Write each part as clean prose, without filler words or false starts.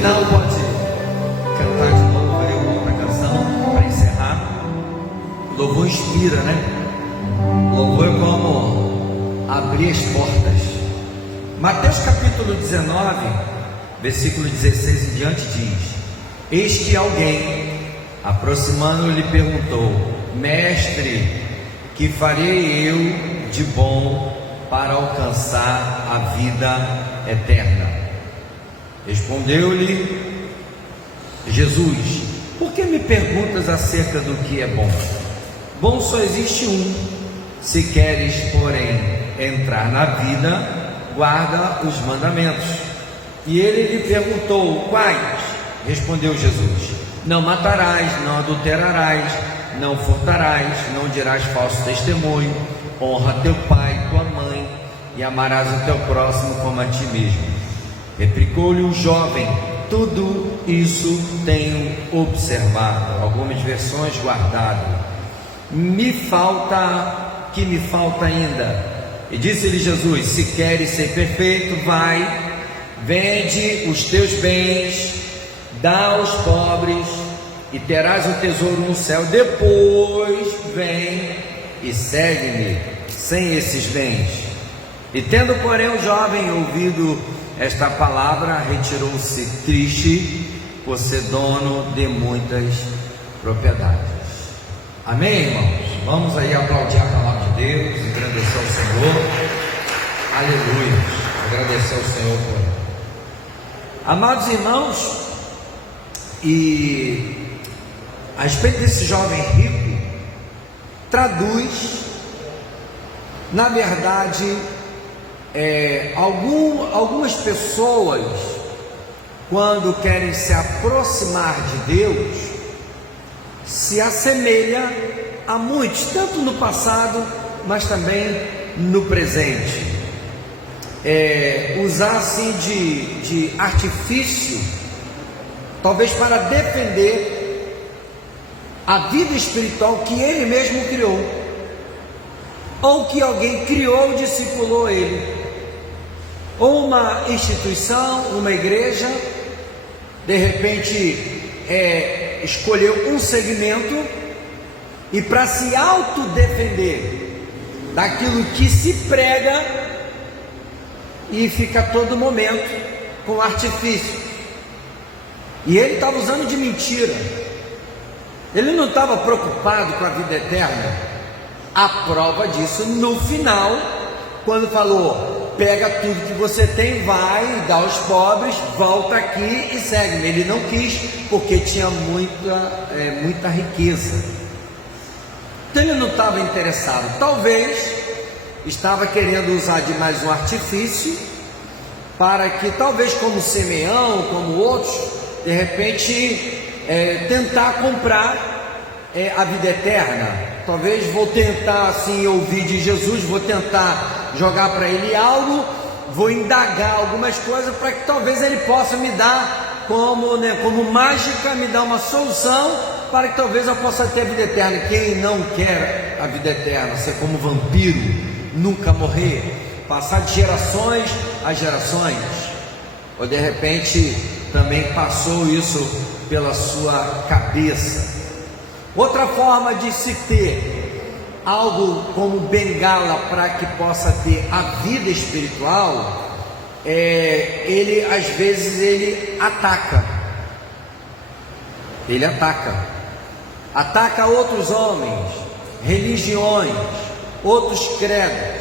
final pode cantar de novo aí uma outra canção para encerrar. Louvor inspira, né? Louvor é como abrir as portas. Mateus capítulo 19, versículo 16 em diante diz: Eis que alguém, aproximando, lhe perguntou: Mestre, que farei eu de bom para alcançar a vida eterna? Respondeu-lhe Jesus: Por que me perguntas acerca do que é bom? Bom só existe um. Se queres, porém, entrar na vida, guarda os mandamentos. E ele lhe perguntou: Quais? Respondeu Jesus: Não matarás, não adulterarás, não furtarás, não dirás falso testemunho, honra teu pai e tua mãe, e amarás o teu próximo como a ti mesmo. Replicou-lhe o jovem: Tudo isso tenho observado. Algumas versões guardado. Que me falta ainda? E disse-lhe Jesus: Se queres ser perfeito, vai, vende os teus bens, dá aos pobres, e terás o tesouro no céu. Depois vem e segue-me. Sem esses bens. E tendo, porém, o jovem ouvido esta palavra, retirou-se triste, por ser dono de muitas propriedades. Amém, irmãos? Vamos aí aplaudir a palavra de Deus, agradecer ao Senhor. Aleluia. Agradecer ao Senhor por ele. Amados irmãos, e a respeito desse jovem rico, traduz, na verdade, algumas pessoas, quando querem se aproximar de Deus, se assemelha a muitos, tanto no passado, mas também no presente. Usar assim de artifício, talvez para defender a vida espiritual que ele mesmo criou, ou que alguém criou, discipulou ele, ou uma instituição, uma igreja, de repente escolheu um segmento, e para se autodefender daquilo que se prega, e fica a todo momento com artifício. E ele estava usando de mentira, ele não estava preocupado com a vida eterna. A prova disso no final, quando falou: pega tudo que você tem, vai, dá aos pobres, volta aqui e segue-me. Ele não quis, porque tinha muita riqueza. Então ele não estava interessado. Talvez estava querendo usar de mais um artifício, para que talvez, como Simeão, como outros, de repente tentar comprar a vida eterna. Talvez vou tentar assim ouvir de Jesus, vou tentar jogar para ele algo, vou indagar algumas coisas para que talvez ele possa me dar como mágica, me dar uma solução para que talvez eu possa ter a vida eterna. Quem não quer a vida eterna, ser como vampiro, nunca morrer, passar de gerações a gerações? Ou de repente também passou isso pela sua cabeça? Outra forma de se ter algo como bengala para que possa ter a vida espiritual, ele às vezes ataca outros homens, religiões, outros credos,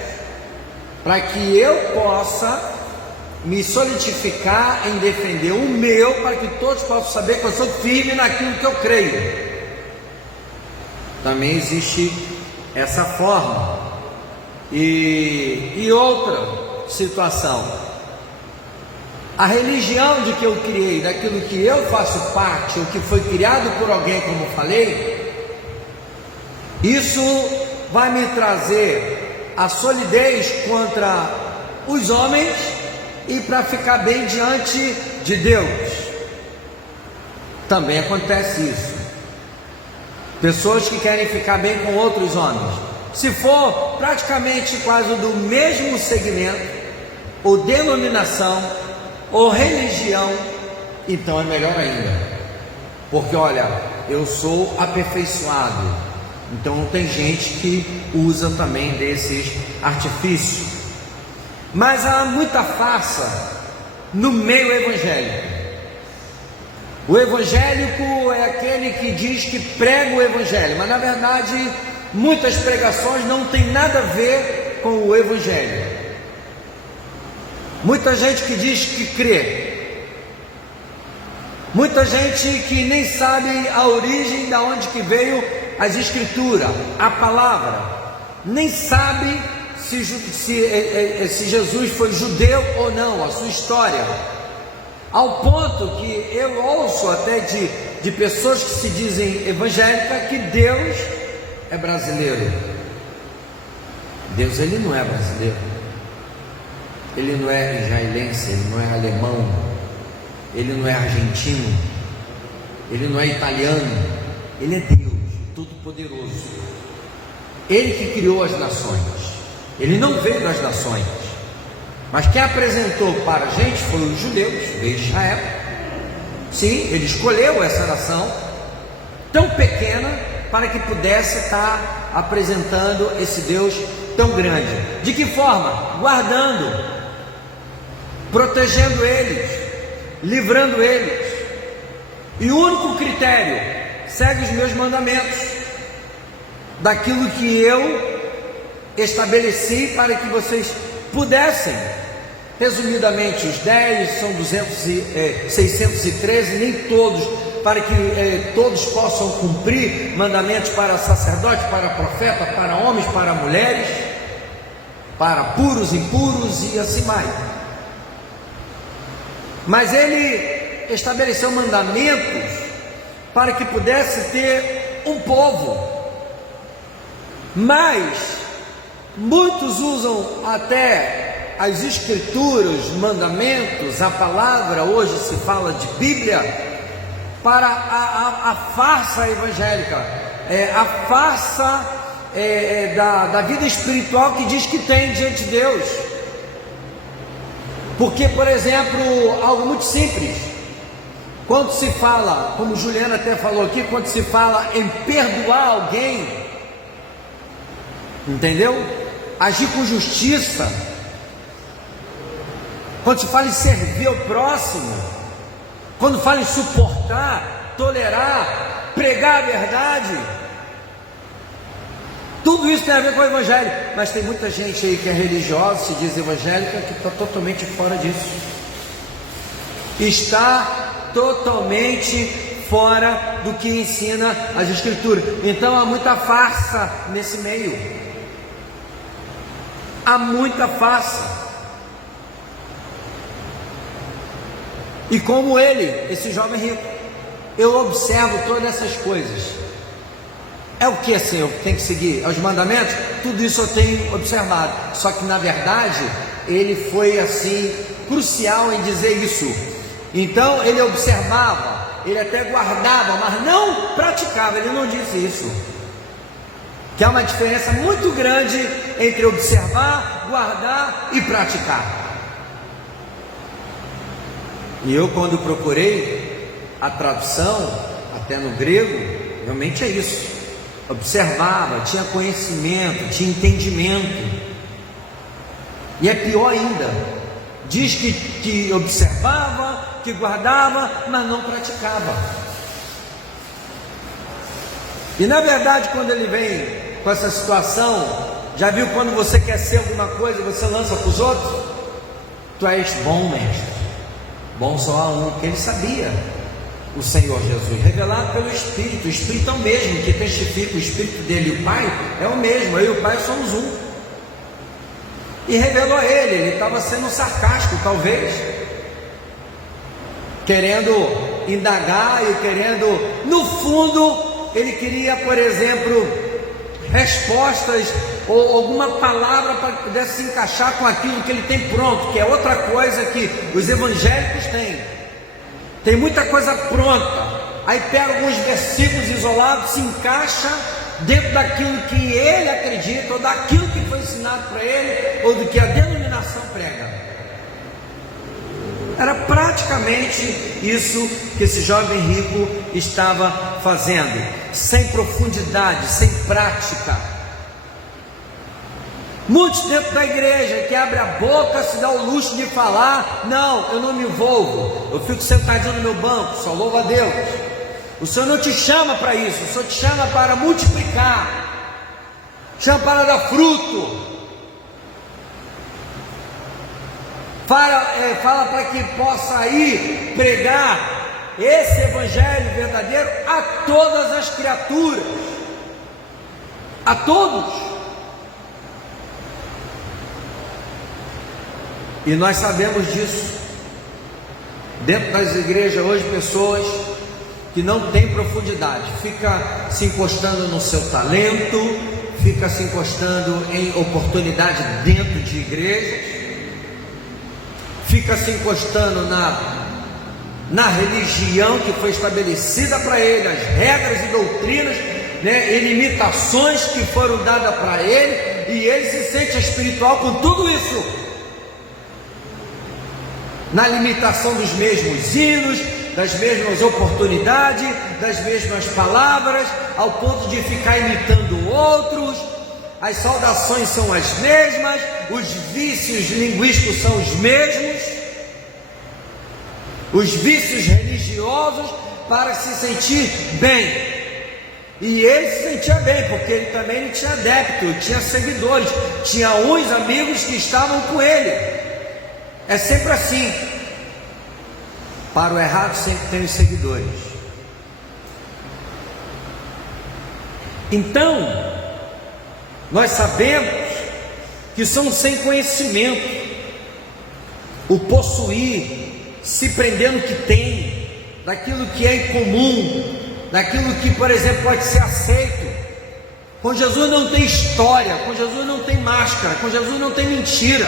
para que eu possa me solidificar em defender o meu, para que todos possam saber que eu sou firme naquilo que eu creio. Também existe essa forma. E outra situação: a religião de que eu criei, daquilo que eu faço parte, ou que foi criado por alguém, como falei, isso vai me trazer a solidez contra os homens e para ficar bem diante de Deus. Também acontece isso. Pessoas que querem ficar bem com outros homens, se for praticamente quase do mesmo segmento, ou denominação, ou religião, então é melhor ainda, porque olha, eu sou aperfeiçoado. Então tem gente que usa também desses artifícios, mas há muita farsa no meio evangélico. O evangélico é aquele que diz que prega o evangelho, mas na verdade muitas pregações não tem nada a ver com o evangelho. Muita gente que diz que crê, muita gente que nem sabe a origem da onde que veio as escrituras, a palavra, nem sabe se Jesus foi judeu ou não, a sua história, ao ponto que eu ouço até de pessoas que se dizem evangélicas que Deus é brasileiro. Deus, ele não é brasileiro, ele não é israelense, ele não é alemão, ele não é argentino, ele não é italiano, ele é Deus Todo-Poderoso, ele que criou as nações. Ele não veio das nações, mas quem apresentou para a gente foi os judeus, veio Israel. Sim, ele escolheu essa nação tão pequena para que pudesse estar apresentando esse Deus tão grande. De que forma? Guardando, protegendo eles, livrando eles. E o único critério: segue os meus mandamentos, daquilo que eu estabeleci para que vocês pudessem. Resumidamente, os 10 são 613, nem todos, para que todos possam cumprir mandamentos para sacerdote, para profeta, para homens, para mulheres, para puros, impuros e assim mais. Mas ele estabeleceu mandamentos para que pudesse ter um povo. Mas muitos usam até as escrituras, mandamentos, a palavra, hoje se fala de Bíblia, para a farsa evangélica, a farsa da vida espiritual que diz que tem diante de Deus. Porque, por exemplo, algo muito simples, quando se fala, como Juliana até falou aqui, quando se fala em perdoar alguém, entendeu? Agir com justiça, quando se fala em servir ao próximo, quando fala em suportar, tolerar, pregar a verdade, tudo isso tem a ver com o evangelho. Mas tem muita gente aí que é religiosa, se diz evangélica, que está totalmente fora disso, está totalmente fora do que ensina as escrituras. Então há muita farsa nesse meio, há muita farsa. E como ele, esse jovem rico, eu observo todas essas coisas. É o que assim, eu tenho que seguir? É os mandamentos? Tudo isso eu tenho observado. Só que na verdade, ele foi assim, crucial em dizer isso. Então ele observava, ele até guardava, mas não praticava. Ele não disse isso. Que há uma diferença muito grande entre observar, guardar e praticar. E eu, quando procurei a tradução, até no grego, realmente é isso. Observava, tinha conhecimento, tinha entendimento. E é pior ainda, diz que observava, que guardava, mas não praticava. E na verdade, quando ele vem com essa situação, já viu quando você quer ser alguma coisa, você lança para os outros? Tu és bom, mestre. Bom só há um, que ele sabia, o Senhor Jesus, revelado pelo Espírito. O Espírito é o mesmo, que testifica, o Espírito dele e o Pai é o mesmo, eu e o Pai somos um. E revelou a ele estava sendo sarcástico, talvez, querendo indagar e querendo, no fundo, ele queria, por exemplo, respostas ou alguma palavra para que pudesse se encaixar com aquilo que ele tem pronto, que é outra coisa que os evangélicos têm. Tem muita coisa pronta, aí pega alguns versículos isolados, se encaixa dentro daquilo que ele acredita, ou daquilo que foi ensinado para ele, ou do que a denominação prega. Era praticamente isso que esse jovem rico estava fazendo, sem profundidade, sem prática. Muitos dentro da igreja que abre a boca, se dá o luxo de falar: não, eu não me envolvo, eu fico sentadinho no meu banco, só louvo a Deus. O Senhor não te chama para isso, o Senhor te chama para multiplicar, chama para dar fruto. Fala para que possa ir pregar esse evangelho verdadeiro a todas as criaturas, a todos. E nós sabemos disso. Dentro das igrejas hoje, pessoas que não têm profundidade, fica se encostando no seu talento, fica se encostando em oportunidade dentro de igrejas, fica se encostando na religião que foi estabelecida para ele, as regras e doutrinas, né, e limitações que foram dadas para ele, e ele se sente espiritual com tudo isso, na limitação dos mesmos hinos, das mesmas oportunidades, das mesmas palavras, ao ponto de ficar imitando outros. As saudações são as mesmas, os vícios linguísticos são os mesmos, os vícios religiosos, para se sentir bem. E ele se sentia bem, porque ele também tinha adepto, tinha seguidores, tinha uns amigos que estavam com ele. É sempre assim. Para o errado sempre tem os seguidores. Então, nós sabemos que são sem conhecimento, o possuir, se prender no que tem, daquilo que é incomum, daquilo que, por exemplo, pode ser aceito. Com Jesus não tem história, com Jesus não tem máscara, com Jesus não tem mentira.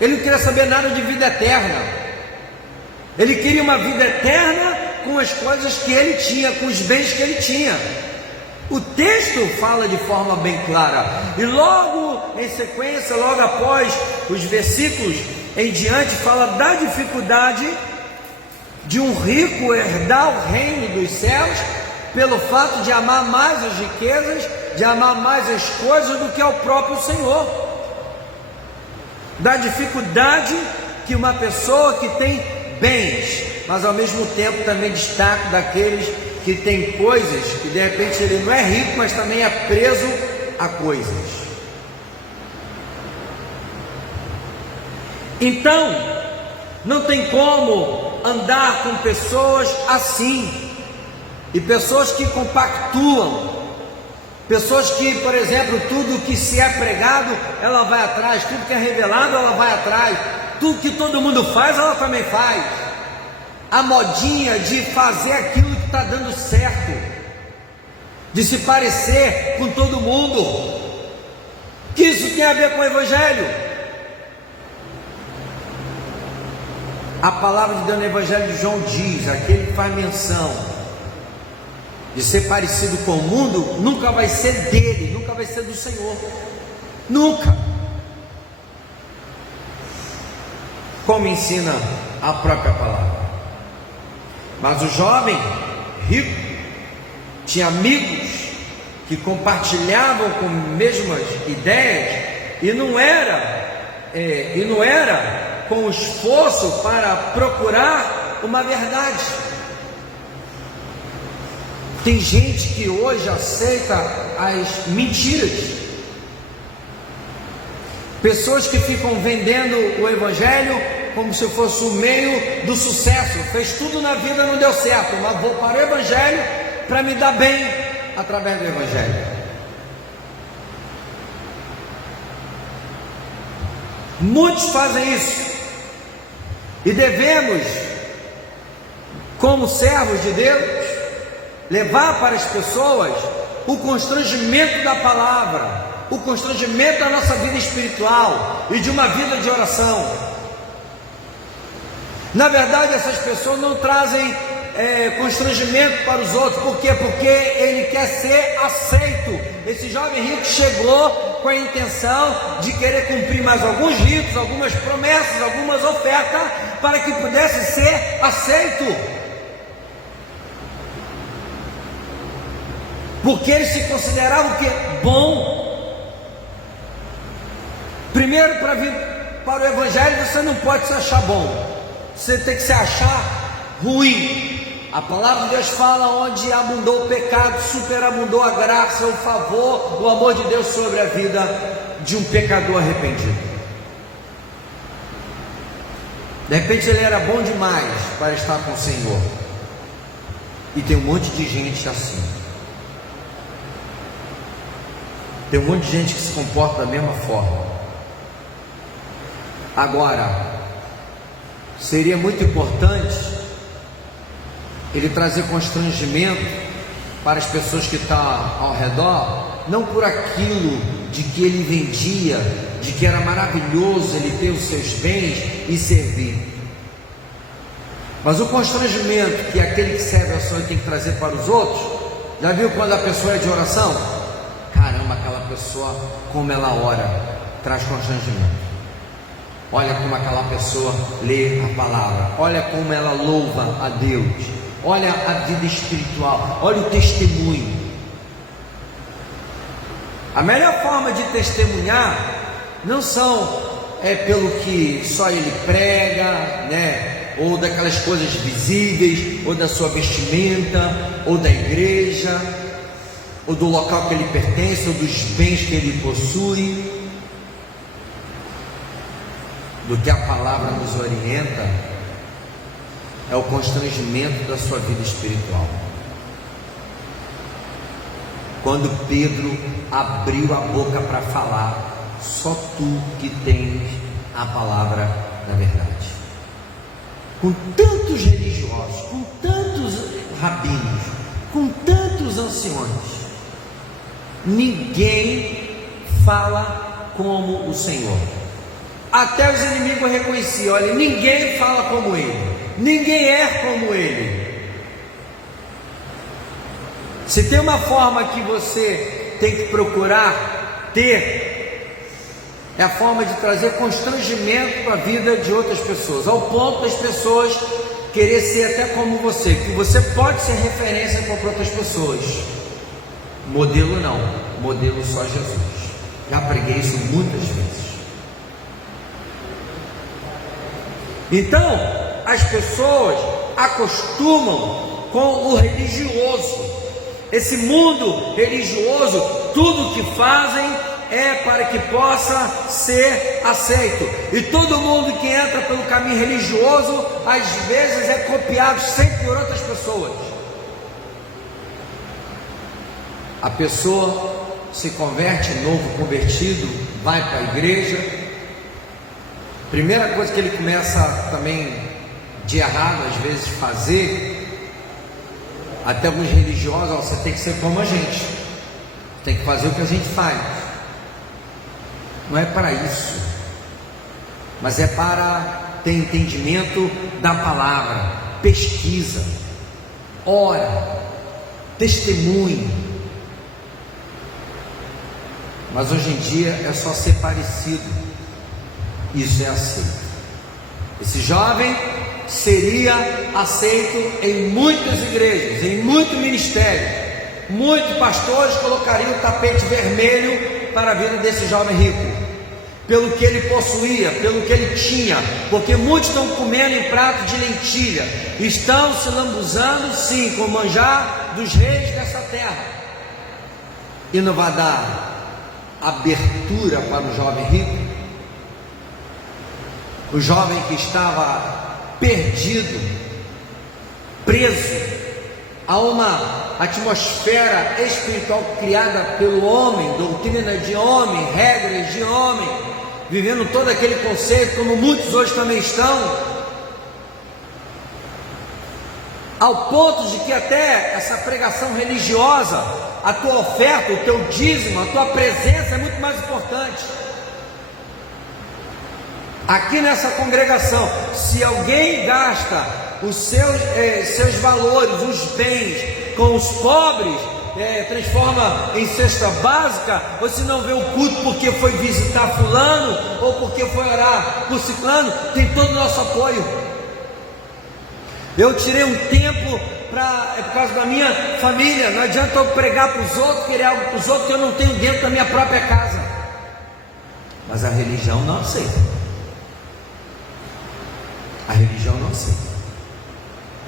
Ele não queria saber nada de vida eterna. Ele queria uma vida eterna com as coisas que ele tinha, com os bens que ele tinha. O texto fala de forma bem clara. E logo em sequência, logo após os versículos em diante, fala da dificuldade de um rico herdar o reino dos céus, pelo fato de amar mais as riquezas, de amar mais as coisas do que ao próprio Senhor. Da dificuldade que uma pessoa que tem bens, mas ao mesmo tempo também destaca daqueles que tem coisas, que de repente ele não é rico, mas também é preso a coisas. Então, não tem como andar com pessoas assim, e pessoas que compactuam, pessoas que, por exemplo, tudo que se é pregado, ela vai atrás, tudo que é revelado, ela vai atrás, tudo que todo mundo faz, ela também faz. A modinha de fazer aquilo que está dando certo, de se parecer com todo mundo, que isso tem a ver com o Evangelho? A palavra de Deus no Evangelho de João diz, aquele que faz menção de ser parecido com o mundo, nunca vai ser dele, nunca vai ser do Senhor, nunca. Como ensina a própria palavra. Mas o jovem rico tinha amigos que compartilhavam com as mesmas ideias, e não era com esforço para procurar uma verdade. Tem gente que hoje aceita as mentiras, pessoas que ficam vendendo o Evangelho como se fosse o meio do sucesso. Fez tudo na vida, não deu certo, mas vou para o Evangelho para me dar bem através do Evangelho. Muitos fazem isso, e devemos, como servos de Deus, levar para as pessoas o constrangimento da palavra, o constrangimento da nossa vida espiritual e de uma vida de oração. Na verdade, essas pessoas não trazem constrangimento para os outros. Por quê? Porque ele quer ser aceito. Esse jovem rico chegou com a intenção de querer cumprir mais alguns ritos, algumas promessas, algumas ofertas, para que pudesse ser aceito. Porque eles se consideravam que bom. Primeiro, para vir para o Evangelho, você não pode se achar bom, você tem que se achar ruim. A palavra de Deus fala: onde abundou o pecado, superabundou a graça, o favor, o amor de Deus sobre a vida de um pecador arrependido. De repente ele era bom demais para estar com o Senhor, e tem um monte de gente assim. Tem um monte de gente que se comporta da mesma forma. Agora, seria muito importante ele trazer constrangimento para as pessoas que estão ao redor, não por aquilo de que ele vendia, de que era maravilhoso ele ter os seus bens e servir, mas o constrangimento que aquele que serve ao Senhor tem que trazer para os outros. Já viu quando a pessoa é de oração? Caramba, aquela pessoa, como ela ora, traz constrangimento. Olha como aquela pessoa lê a palavra, olha como ela louva a Deus, olha a vida espiritual, olha o testemunho. A melhor forma de testemunhar não são pelo que só ele prega, né? Ou daquelas coisas visíveis, ou da sua vestimenta, ou da igreja, ou do local que ele pertence, ou dos bens que ele possui. Do que a palavra nos orienta é o constrangimento da sua vida espiritual. Quando Pedro abriu a boca para falar: só tu que tens a palavra da verdade. Com tantos religiosos, com tantos rabinos, com tantos anciões, ninguém fala como o Senhor. Até os inimigos reconheciam: olha, ninguém fala como ele, ninguém é como ele. Se tem uma forma que você tem que procurar ter, é a forma de trazer constrangimento para a vida de outras pessoas, ao ponto das pessoas querer ser até como você, que você pode ser referência para outras pessoas. Modelo não, modelo só Jesus. Já preguei isso muitas vezes. Então, as pessoas acostumam com o religioso. Esse mundo religioso, tudo que fazem é para que possa ser aceito. E todo mundo que entra pelo caminho religioso, às vezes é copiado sempre por outras pessoas. A pessoa se converte, novo convertido, vai para a igreja. Primeira coisa que ele começa também de errado, às vezes, fazer, até alguns religiosos: você tem que ser como a gente, tem que fazer o que a gente faz. Não é para isso, mas é para ter entendimento da palavra, pesquisa, ora, testemunho. Mas hoje em dia é só ser parecido. Isso é aceito. Esse jovem seria aceito em muitas igrejas, em muito ministério. Muitos pastores colocariam o tapete vermelho para a vida desse jovem rico, pelo que ele possuía, pelo que ele tinha, porque muitos estão comendo em prato de lentilha, estão se lambuzando sim com o manjar dos reis dessa terra, e não vai dar abertura para o jovem rico. O jovem que estava perdido, preso a uma atmosfera espiritual criada pelo homem, doutrina de homem, regras de homem, vivendo todo aquele conceito, como muitos hoje também estão, ao ponto de que até essa pregação religiosa, a tua oferta, o teu dízimo, a tua presença é muito mais importante. Aqui nessa congregação, se alguém gasta os seus valores, os bens com os pobres, transforma em cesta básica, ou se não vê o culto porque foi visitar fulano, ou porque foi orar por ciclano, tem todo o nosso apoio. Eu tirei um tempo por causa da minha família. Não adianta eu pregar para os outros, querer algo para os outros que eu não tenho dentro da minha própria casa. Mas a religião não aceita. A religião não aceita.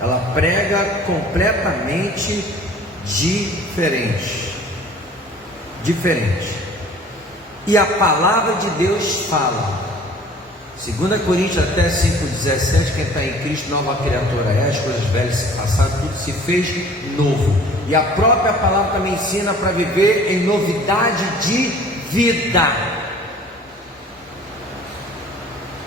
Ela prega completamente diferente. E a palavra de Deus fala. 2 Coríntios até 5,17, quem está em Cristo, nova criatura é, as coisas velhas se passaram, tudo se fez novo. E a própria palavra também ensina para viver em novidade de vida.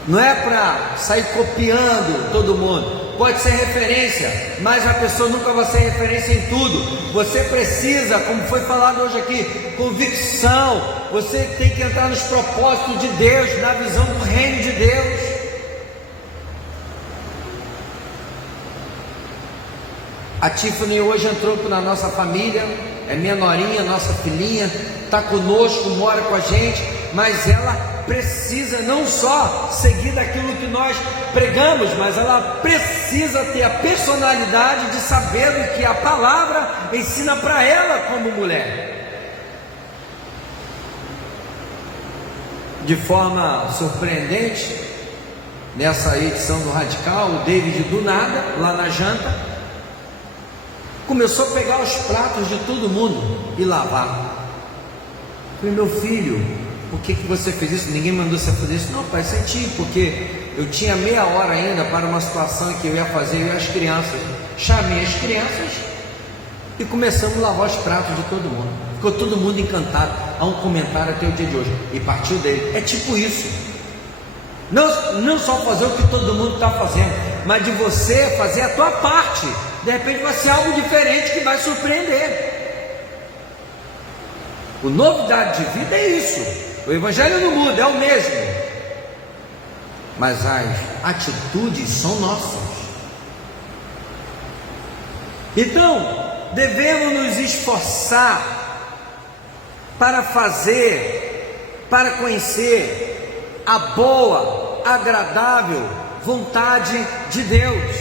Não é para sair copiando todo mundo. Pode ser referência, mas a pessoa nunca vai ser referência em tudo. Você precisa, como foi falado hoje aqui, convicção. Você tem que entrar nos propósitos de Deus, na visão do reino de Deus. A Tiffany hoje entrou na nossa família, é minha norinha, nossa filhinha, está conosco, mora com a gente, mas ela precisa não só seguir daquilo que nós pregamos, mas ela precisa ter a personalidade de saber o que a palavra ensina para ela como mulher. De forma surpreendente, nessa edição do Radical, o David do nada, lá na janta, começou a pegar os pratos de todo mundo e lavar. Falei, meu filho, por que você fez isso? Ninguém mandou você fazer isso. Não, pai, senti, porque eu tinha meia hora ainda para uma situação que eu ia fazer, eu e as crianças. Chamei as crianças e começamos a lavar os pratos de todo mundo. Ficou todo mundo encantado. Há um comentário até o dia de hoje, e partiu dele. É tipo isso. Não só fazer o que todo mundo está fazendo, mas de você fazer a tua parte. De repente vai ser algo diferente que vai surpreender. O novidade de vida é isso. O evangelho não muda, é o mesmo, mas as atitudes são nossas. Então devemos nos esforçar para conhecer a boa, agradável vontade de Deus.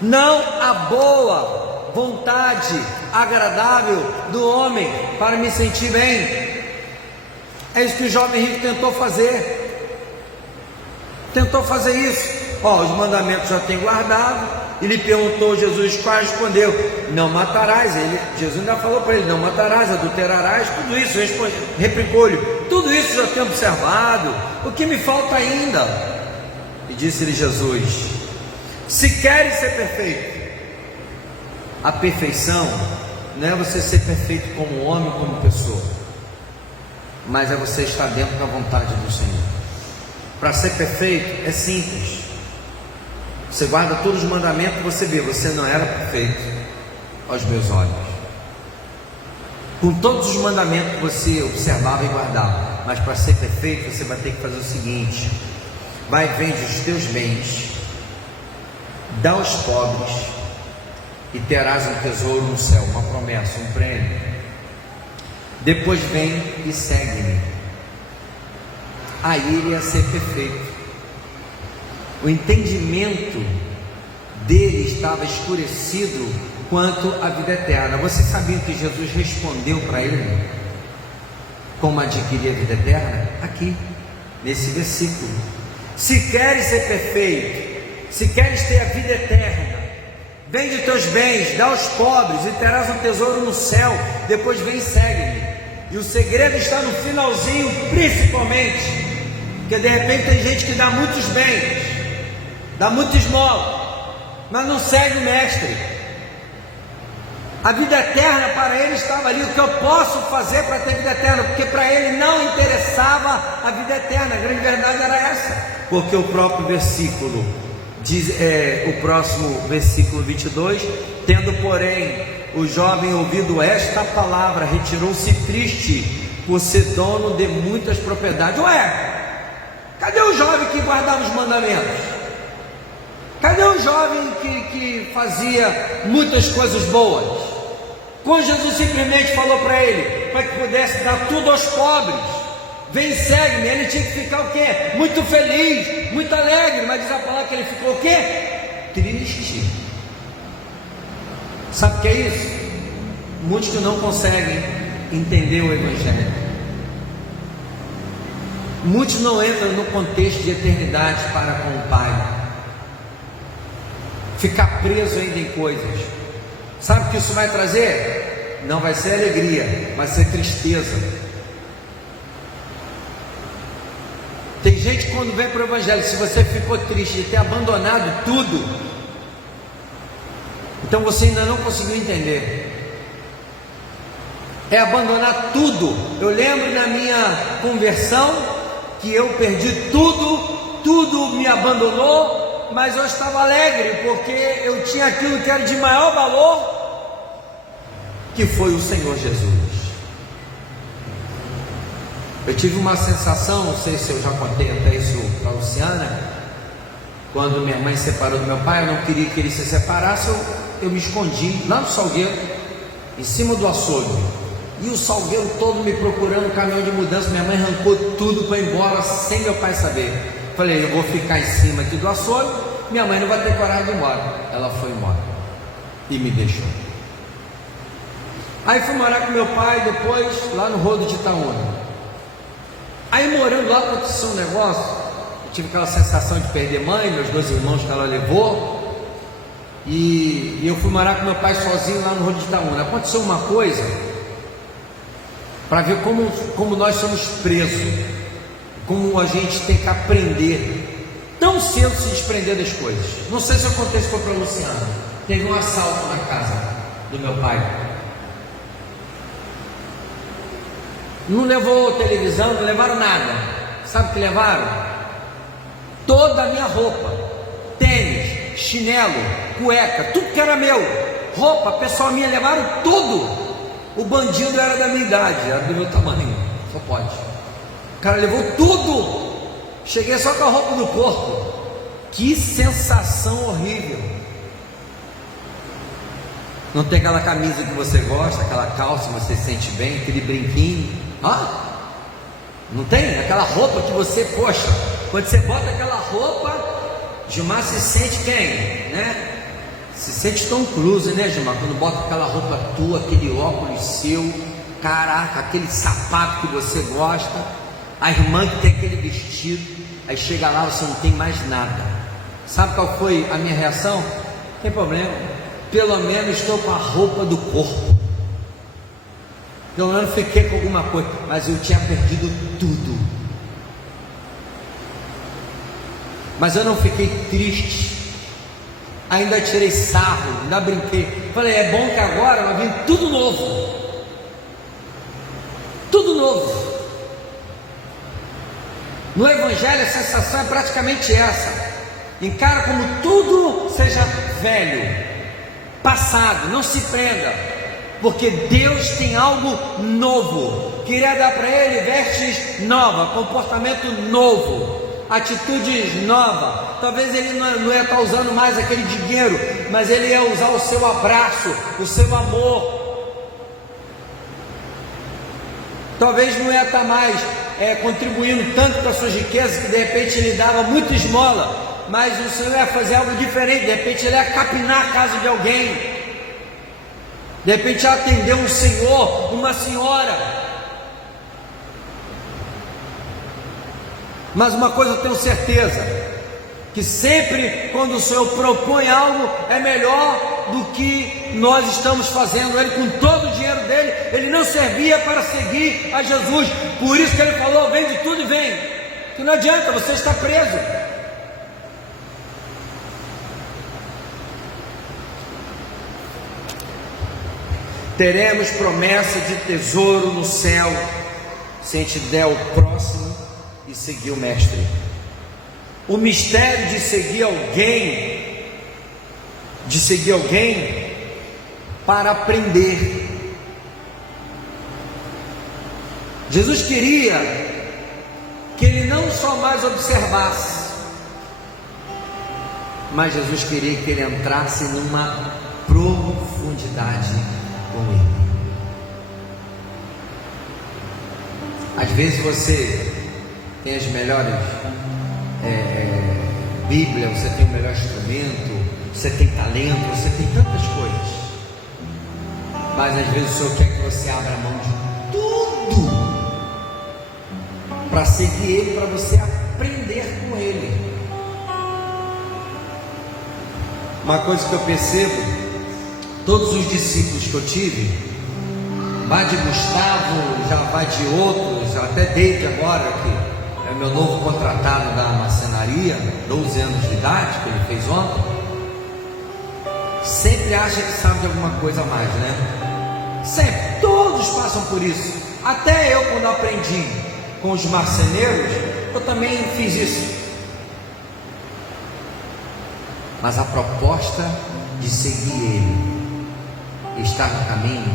Não a boa vontade agradável do homem para me sentir bem. É isso que o jovem rico tentou fazer. Tentou fazer isso. Os mandamentos já tem guardado. Ele perguntou a Jesus, qual respondeu? Não matarás. Jesus ainda falou para ele, não matarás, adulterarás, tudo isso. Replicou-lhe, tudo isso já tenho observado. O que me falta ainda? E disse-lhe Jesus, se queres ser perfeito, a perfeição não é você ser perfeito como homem, como pessoa, mas é você estar dentro da vontade do Senhor. Para ser perfeito é simples. Você guarda todos os mandamentos, você vê, você não era perfeito aos meus olhos. Com todos os mandamentos você observava e guardava, mas para ser perfeito você vai ter que fazer o seguinte: vai, vende os teus bens, dá aos pobres e terás um tesouro no céu, uma promessa, um prêmio. Depois vem e segue-me. Aí ele ia ser perfeito. O entendimento dele estava escurecido quanto à vida eterna. Você sabia que Jesus respondeu para ele como adquirir a vida eterna? Aqui, nesse versículo. Se queres ser perfeito, se queres ter a vida eterna, vende teus bens, dá aos pobres e terás um tesouro no céu. Depois vem e segue-me. E o segredo está no finalzinho, principalmente, porque de repente tem gente que dá muitos bens, dá muita esmola, mas não segue o mestre. A vida eterna para ele estava ali. O que eu posso fazer para ter vida eterna? Porque para ele não interessava a vida eterna. A grande verdade era essa. Porque o próprio versículo diz, o próximo versículo 22, tendo porém o jovem ouvido esta palavra, retirou-se triste por ser dono de muitas propriedades. Ué, cadê o jovem que guardava os mandamentos? Cadê o jovem que fazia muitas coisas boas? Quando Jesus simplesmente falou para ele, para que pudesse dar tudo aos pobres, vem, segue-me, ele tinha que ficar o quê? Muito feliz, muito alegre, mas diz a palavra que ele ficou o quê? triste. Sabe o que é isso? Muitos que não conseguem entender o Evangelho. Muitos não entram no contexto de eternidade para com o Pai. Ficar preso ainda em coisas. Sabe o que isso vai trazer? Não vai ser alegria, vai ser tristeza. Tem gente que quando vem para o Evangelho, se você ficou triste de ter abandonado tudo, então você ainda não conseguiu entender. É abandonar tudo. Eu lembro na minha conversão que eu perdi tudo, tudo me abandonou, mas eu estava alegre porque eu tinha aquilo que era de maior valor, que foi o Senhor Jesus. Eu tive uma sensação, não sei se eu já contei até isso para a Luciana, quando minha mãe se separou do meu pai, eu não queria que ele se separasse, eu me escondi lá no salgueiro, em cima do açougue, e o salgueiro todo me procurando, um caminhão de mudança. Minha mãe arrancou tudo para ir embora sem meu pai saber. Falei, eu vou ficar em cima aqui do açougue, minha mãe não vai ter coragem de ir embora. Ela foi embora e me deixou. Aí fui morar com meu pai depois lá no Rodo de Itaúna. Aí morando lá aconteceu um negócio, eu tive aquela sensação de perder mãe, meus 2 irmãos que ela levou, e eu fui morar com meu pai sozinho lá no Rodo de Itaúna. Aconteceu uma coisa, para ver como nós somos presos, como a gente tem que aprender, tão cedo se desprender das coisas. Não sei se eu contei isso para a Luciana. Teve um assalto na casa do meu pai. Não levou televisão, não levaram nada. Sabe o que levaram? Toda a minha roupa, tênis, chinelo, cueca, tudo que era meu, roupa pessoal minha, levaram tudo. O bandido era da minha idade, era do meu tamanho, só pode. O cara levou tudo. Cheguei só com a roupa do corpo. Que sensação horrível. Não tem aquela camisa que você gosta, aquela calça que você sente bem, aquele brinquinho. Não tem? Aquela roupa que você, poxa, quando você bota aquela roupa, Gilmar se sente quem? Né? Se sente Tom Cruise, né, Gilmar? Quando bota aquela roupa tua, aquele óculos seu, caraca, aquele sapato que você gosta, a irmã que tem aquele vestido, aí chega lá, você não tem mais nada. Sabe qual foi a minha reação? Não tem problema, pelo menos estou com a roupa do corpo. Pelo menos fiquei com alguma coisa, mas eu tinha perdido tudo. Mas eu não fiquei triste. Ainda tirei sarro, ainda brinquei. Falei, é bom que agora vai vir tudo novo. Tudo novo. No Evangelho a sensação é praticamente essa. Encara como tudo seja velho, passado, não se prenda, porque Deus tem algo novo. Queria dar para ele vestes novas, comportamento novo, atitudes novas. Talvez ele não ia estar usando mais aquele dinheiro, mas ele ia usar o seu abraço, o seu amor. Talvez não ia estar mais contribuindo tanto para as suas riquezas, que de repente ele dava muita esmola, mas o Senhor ia fazer algo diferente. De repente ele ia capinar a casa de alguém, de repente ia atender um senhor, uma senhora. Mas uma coisa eu tenho certeza, que sempre quando o Senhor propõe algo, é melhor do que nós estamos fazendo. Ele, com todo o dinheiro dele, ele não servia para seguir a Jesus. Por isso que ele falou, vende tudo e vem. Que não adianta, você está preso. Teremos promessa de tesouro no céu, se a gente der o próximo e seguir o Mestre. O mistério de seguir alguém para aprender. Jesus queria que ele não só mais observasse, mas Jesus queria que ele entrasse numa profundidade com ele. Às vezes você tem as melhores Bíblia, você tem o melhor instrumento, você tem talento, você tem tantas coisas, mas às vezes o Senhor quer que você abra a mão de tudo para seguir Ele, para você aprender com Ele. Uma coisa que eu percebo, todos os discípulos que eu tive, vai de Gustavo, já vai de outros, até David agora, que é meu novo contratado da marcenaria, 12 anos de idade, que ele fez ontem, sempre acha que sabe de alguma coisa a mais, né? Sempre, todos passam por isso. Até eu, quando aprendi com os marceneiros, eu também fiz isso. Mas a proposta de seguir Ele, estar no caminho,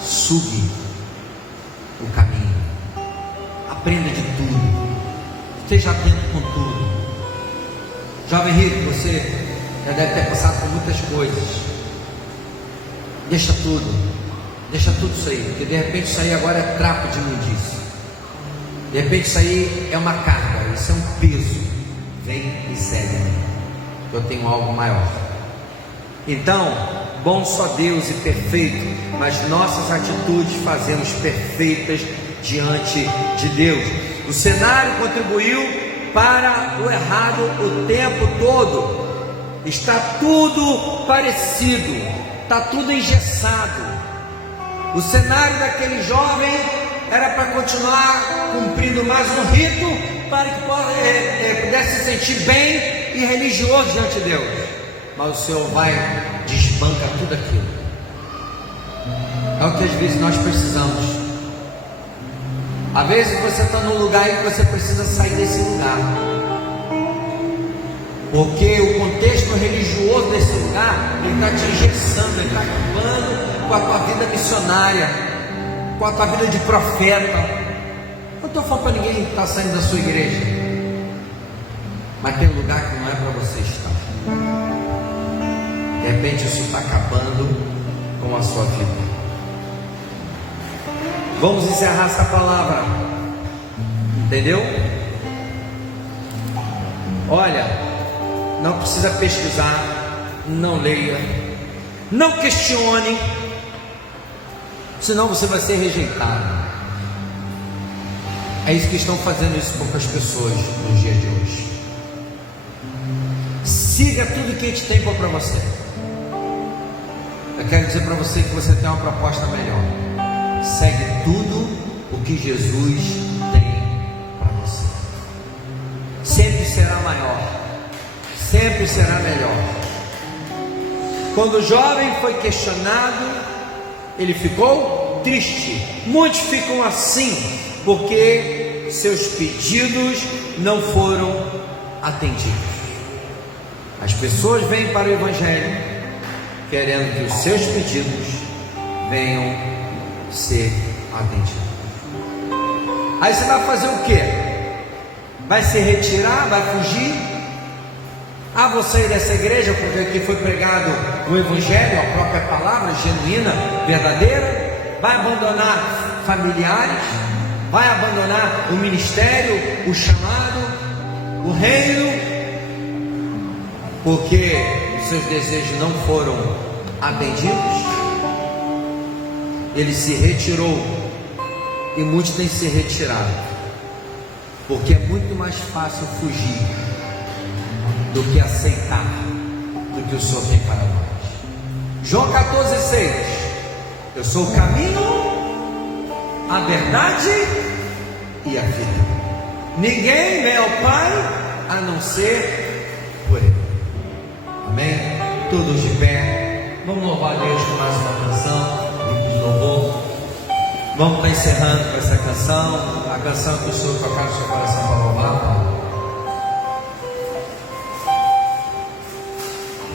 subi o caminho, aprenda de tudo, esteja atento com tudo. Jovem rico, você já deve ter passado por muitas coisas. Deixa tudo isso aí, porque de repente isso aí agora é trapo de imundícia, de repente isso aí é uma carga, isso é um peso. Vem e segue-me, que eu tenho algo maior. Então, bom só Deus e perfeito, mas nossas atitudes fazemos perfeitas diante de Deus. O cenário contribuiu para o errado o tempo todo. Está tudo parecido, está tudo engessado. O cenário daquele jovem era para continuar cumprindo mais um rito, para que pudesse se sentir bem e religioso diante de Deus. Mas o Senhor vai, desbanca tudo aquilo. É o que às vezes nós precisamos. Às vezes você está num lugar e você precisa sair desse lugar, porque o contexto religioso desse lugar, ele está te engessando, ele está acabando com a tua vida missionária, com a tua vida de profeta. Não estou falando para ninguém que está saindo da sua igreja, mas tem um lugar que não é para você estar. De repente isso está acabando com a sua vida. Vamos encerrar essa palavra, entendeu? Olha, não precisa pesquisar, não leia, não questione, senão você vai ser rejeitado. É isso que estão fazendo isso poucas pessoas nos dias de hoje. Siga tudo que a gente tem para você. Eu quero dizer para você que você tem uma proposta melhor. Segue tudo o que Jesus tem para você. Sempre será maior, sempre será melhor. Quando o jovem foi questionado, ele ficou triste. Muitos ficam assim, porque seus pedidos não foram atendidos. As pessoas vêm para o Evangelho querendo que os seus pedidos venham ser atendidos. Aí você vai fazer o quê? Vai se retirar? Vai fugir? Ah, vou sair dessa igreja porque aqui foi pregado o Evangelho, a própria palavra genuína, verdadeira. Vai abandonar familiares, vai abandonar o ministério, o chamado, o reino, porque os seus desejos não foram atendidos. Ele se retirou, e muitos têm se retirado, porque é muito mais fácil fugir do que aceitar do que o Senhor tem para nós. João 14,6: eu sou o caminho, a verdade e a vida. Ninguém vem ao Pai a não ser por Ele. Amém? Todos de pé. Vamos louvar a Deus com mais uma canção. Vamos estar encerrando com essa canção, a canção que o Senhor tocar no seu coração para louvar.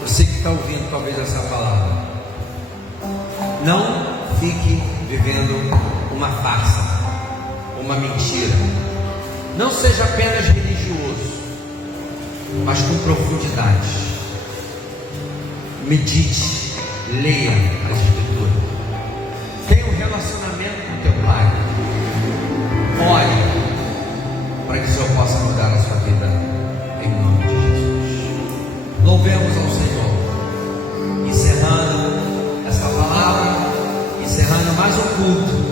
Você que está ouvindo talvez essa palavra, não fique vivendo uma farsa, uma mentira. Não seja apenas religioso, mas com profundidade. Medite, leia as Escrituras. Tenha um relacionamento com teu Pai. Ore para que o Senhor possa mudar a sua vida em nome de Jesus. Louvemos ao Senhor. Encerrando esta palavra, encerrando mais um culto.